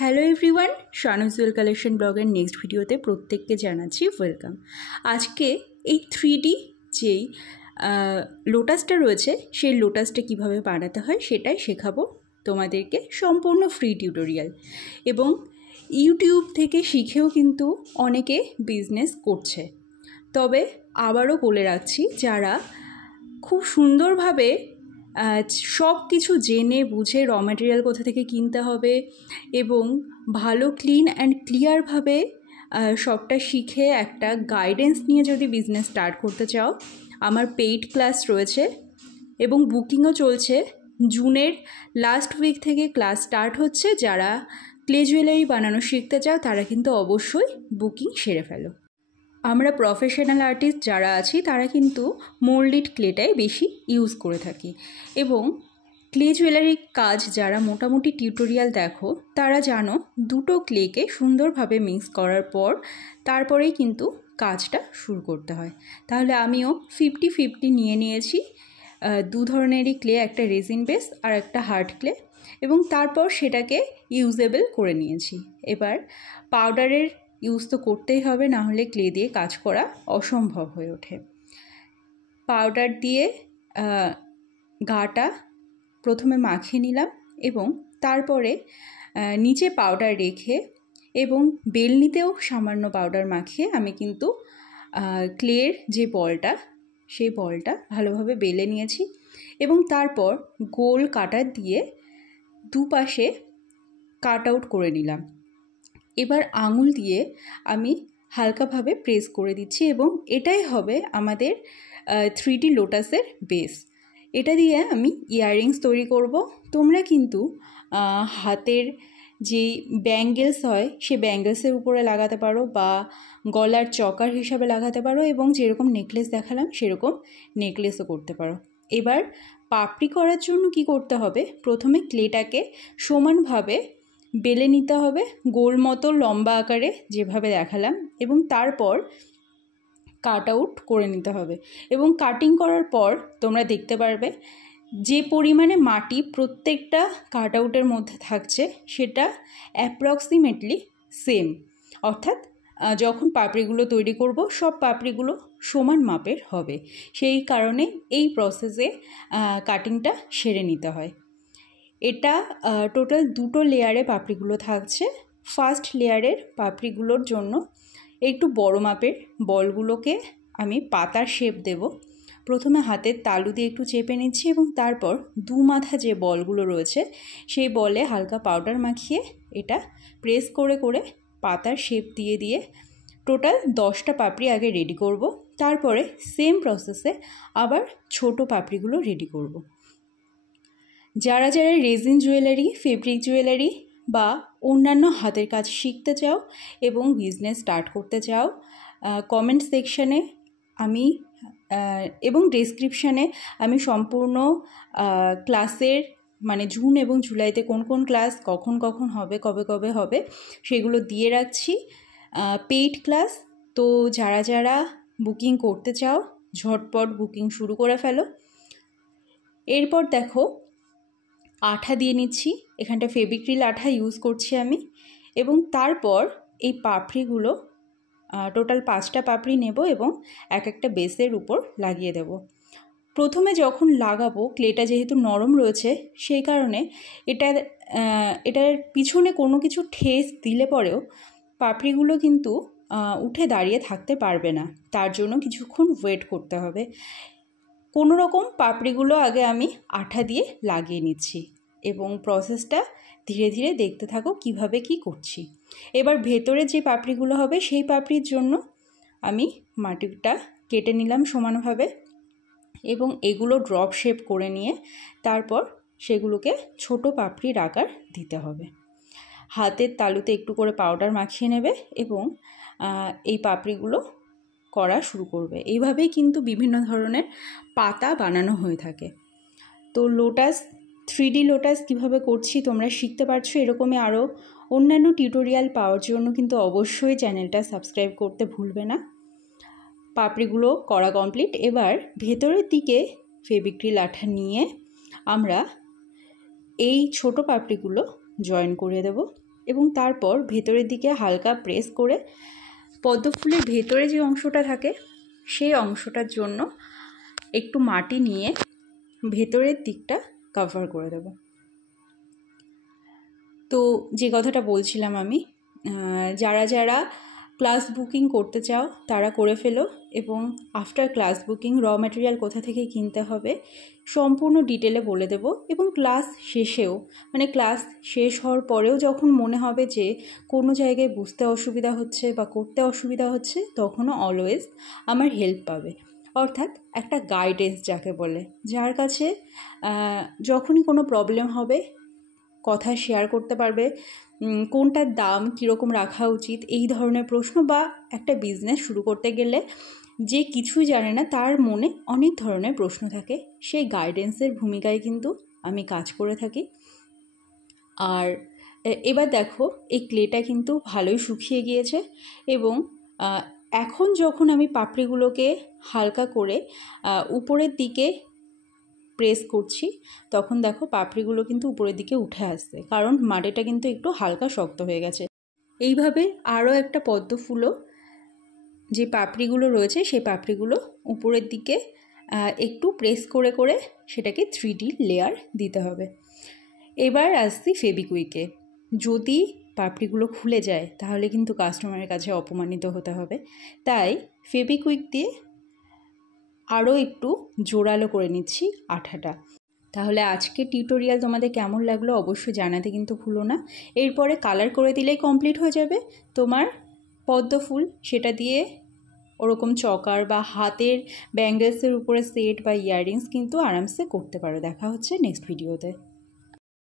Hello everyone, শানুজুয়েল collection ব্লগের next ভিডিওতে প্রত্যেককে জানাচ্ছি ওয়েলকাম। আজকে এই 3D যেই লোটাসটা রয়েছে সেই লোটাসটা কিভাবে বানাতে হয় সেটাই শেখাবো তোমাদেরকে, সম্পূর্ণ ফ্রি টিউটোরিয়াল। এবং ইউটিউব থেকে শিখেও কিন্তু অনেকে বিজনেস করছে। তবে আবারও বলে রাখছি, যারা খুব সুন্দরভাবে সব কিছু জেনে বুঝে র ম্যাটেরিয়াল কোথা থেকে কিনতে হবে এবং ভালো ক্লিন অ্যান্ড ক্লিয়ারভাবে সবটা শিখে একটা গাইডেন্স নিয়ে যদি বিজনেস স্টার্ট করতে চাও, আমার পেইড ক্লাস রয়েছে এবং বুকিংও চলছে। জুনের লাস্ট উইক থেকে ক্লাস স্টার্ট হচ্ছে। যারা ক্লে জুয়েলারি বানানো শিখতে চাও তারা কিন্তু অবশ্যই বুকিং সেরে ফেলো। আমরা প্রফেশনাল আর্টিস্ট যারা আছি তারা কিন্তু মোল্ডেড ক্লেটাই বেশি ইউজ করে থাকি। এবং ক্লে জুয়েলারির কাজ যারা মোটামুটি টিউটোরিয়াল দেখো তারা জানো, দুটো ক্লেকে সুন্দরভাবে মিক্স করার পর তারপরেই কিন্তু কাজটা শুরু করতে হয়। তাহলে আমিও 50-50 নিয়ে নিয়েছি, দু ধরনেরই ক্লে, একটা রেজিন বেস আর একটা হার্ড ক্লে, এবং তারপর সেটাকে ইউজেবল করে নিয়েছি। এবার পাউডারের ইউজ তো করতেই হবে, না হলে ক্লে দিয়ে কাজ করা অসম্ভব হয়ে ওঠে। পাউডার দিয়ে গাটা প্রথমে মাখিয়ে নিলাম এবং তারপরে নিচে পাউডার রেখে এবং বেলনিতেও সামান্য পাউডার মাখিয়ে আমি কিন্তু ক্লের যে বলটা সেই বলটা ভালোভাবে বেলে নিয়েছি এবং তারপর গোল কাটার দিয়ে দুপাশে কাট আউট করে নিলাম। এবার আঙুল দিয়ে আমি হালকাভাবে প্রেস করে দিচ্ছি এবং এটাই হবে আমাদের 3D লোটাসের বেস। এটা দিয়ে আমি ইয়াররিংস তৈরি করব। তোমরা কিন্তু হাতের যে ব্যাঙ্গেলস হয় সে ব্যাঙ্গেলসের উপরে লাগাতে পারো বা গলার চকার হিসাবে লাগাতে পারো এবং যেরকম নেকলেস দেখালাম সেরকম নেকলেসও করতে পারো। এবার পাপড়ি করার জন্য কি করতে হবে, প্রথমে ক্লেটাকে সমানভাবে বেলে নিতে হবে গোল মতো লম্বা আকারে যেভাবে দেখালাম, এবং তারপর কাট আউট করে নিতে হবে। এবং কাটিং করার পর তোমরা দেখতে পারবে যে পরিমাণে মাটি প্রত্যেকটা কাট আউটের মধ্যে থাকছে সেটা অ্যাপ্রক্সিমেটলি সেম। অর্থাৎ যখন পাপড়িগুলো তৈরি করব সব পাপড়িগুলো সমান মাপের হবে। সেই কারণে এই প্রসেসে কাটিংটা সেরে নিতে হয়। এটা টোটাল দুটো লেয়ারে পাপড়িগুলো থাকছে। ফার্স্ট লেয়ারের পাপড়িগুলোর জন্য একটু বড় মাপের বলগুলোকে আমি পাতার শেপ দেব। প্রথমে হাতের তালু দিয়ে একটু চেপে নিচ্ছি এবং তারপর দু মাথা যে বলগুলো রয়েছে সেই বলে হালকা পাউডার মাখিয়ে এটা প্রেস করে করে পাতার শেপ দিয়ে দিয়ে টোটাল 10টা পাপড়ি আগে রেডি করব। তারপরে সেম প্রসেসে আবার ছোট পাপড়িগুলো রেডি করব। যারা যারা রেজিন জুয়েলারি, ফেব্রিক জুয়েলারি বা অন্যান্য হাতের কাজ শিখতে চাও এবং বিজনেস স্টার্ট করতে চাও, কমেন্ট সেকশানে আমি এবং ডেসক্রিপশানে আমি সম্পূর্ণ ক্লাসের মানে জুন এবং জুলাইতে কোন কোন ক্লাস কখন কখন হবে, কবে কবে হবে সেগুলো দিয়ে রাখছি। পেইড ক্লাস, তো যারা যারা বুকিং করতে চাও ঝটপট বুকিং শুরু করে ফেলো। এরপর দেখো আঠা দিয়ে নিচ্ছি, এখানটা ফেভিক্রিল আঠা ইউজ করছি আমি, এবং তারপর এই পাপড়িগুলো টোটাল 5টা পাপড়ি নেব এবং এক একটা বেসের উপর লাগিয়ে দেব। প্রথমে যখন লাগাবো ক্লেটা যেহেতু নরম রয়েছে সেই কারণে এটার পিছনে কোনো কিছু ঠেস দিলে পরেও পাপড়িগুলো কিন্তু উঠে দাঁড়িয়ে থাকতে পারবে না, তার জন্য কিছুক্ষণ ওয়েট করতে হবে। কোনো রকম পাপড়িগুলো আগে আমি আঠা দিয়ে লাগিয়ে নিচ্ছি এবং প্রসেসটা ধীরে ধীরে দেখতে থাকো কিভাবে কি করছি। এবার ভেতরে যে পাপড়িগুলো হবে সেই পাপড়ির জন্য আমি মাটিটা কেটে নিলাম সমানভাবে এবং এগুলো ড্রপ শেপ করে নিয়ে তারপর সেগুলোকে ছোট পাপড়ির আকার দিতে হবে। হাতের তালুতে একটু করে পাউডার মাখিয়ে নেবে এবং এই পাপড়িগুলো করা শুরু করবে। এইভাবেই কিন্তু বিভিন্ন ধরনের পাতা বানানো হয়ে থাকে। তো লোটাস 3D লোটাস কীভাবে করছি তোমরা শিখতে পারছো। এরকমই আরও অন্যান্য টিউটোরিয়াল পাওয়ার জন্য কিন্তু অবশ্যই চ্যানেলটা সাবস্ক্রাইব করতে ভুলবে না। পাপড়িগুলো করা কমপ্লিট। এবার ভেতরের দিকে ফেভিক্রিল আঠা নিয়ে আমরা এই ছোট পাপড়িগুলো জয়েন করে দেব এবং তারপর ভেতরের দিকে হালকা প্রেস করে পদ্ম ফুলের ভেতরে যে অংশটা থাকে সেই অংশটার জন্য একটু মাটি নিয়ে ভেতরের দিকটা কভার করে দেব। তো যে কথাটা বলছিলাম আমি, যারা যারা ক্লাস বুকিং করতে চাও তারা করে ফেলো, এবং আফটার ক্লাস বুকিং র ম্যাটেরিয়াল কোথা থেকে কিনতে হবে সম্পূর্ণ ডিটেলে বলে দেব। এবং ক্লাস শেষেও, মানে ক্লাস শেষ হওয়ার পরেও যখন মনে হবে যে কোনো জায়গায় বুঝতে অসুবিধা হচ্ছে বা করতে অসুবিধা হচ্ছে, তখনও অলওয়েজ আমার হেল্প পাবে। অর্থাৎ একটা গাইডেন্স যাকে বলে, যার কাছে যখনই কোনো প্রবলেম হবে কথা শেয়ার করতে পারবে, কোনটার দাম কীরকম রাখা উচিত, এই ধরনের প্রশ্ন, বা একটা বিজনেস শুরু করতে গেলে যে কিছুই জানে না তার মনে অনেক ধরনের প্রশ্ন থাকে, সেই গাইডেন্সের ভূমিকায় কিন্তু আমি কাজ করে থাকি। আর এবার দেখো এই ক্লেটা কিন্তু ভালোই শুকিয়ে গিয়েছে, এবং এখন যখন আমি পাপড়িগুলোকে হালকা করে উপরের দিকে প্রেস করছি, তখন দেখো পাপড়িগুলো কিন্তু উপরের দিকে উঠে আসছে, কারণ মাটিটা কিন্তু একটু হালকা শক্ত হয়ে গেছে। এইভাবে আরও একটা পদ্ম ফুলও যে পাপড়িগুলো রয়েছে সেই পাপড়িগুলো উপরের দিকে একটু প্রেস করে করে সেটাকে 3D লেয়ার দিতে হবে। এবার আসছি ফেবিকুইকে। যদি পাপড়িগুলো খুলে যায় তাহলে কিন্তু কাস্টমারের কাছে অপমানিত হতে হবে, তাই ফেবিকুইক দিয়ে আরও একটু জোরালো করে নিচ্ছি আঠাটা। তাহলে আজকে টিউটোরিয়াল তোমাদের কেমন লাগলো অবশ্যই জানাতে কিন্তু ভুলো না। এরপরে কালার করে দিলেই কমপ্লিট হয়ে যাবে তোমার পদ্ম ফুল। সেটা দিয়ে ওরকম চকার বা হাতের ব্যাঙ্গেলসের উপরে সেট বা ইয়াররিংস কিন্তু আরামসে করতে পারো। দেখা হচ্ছে নেক্সট ভিডিওতে।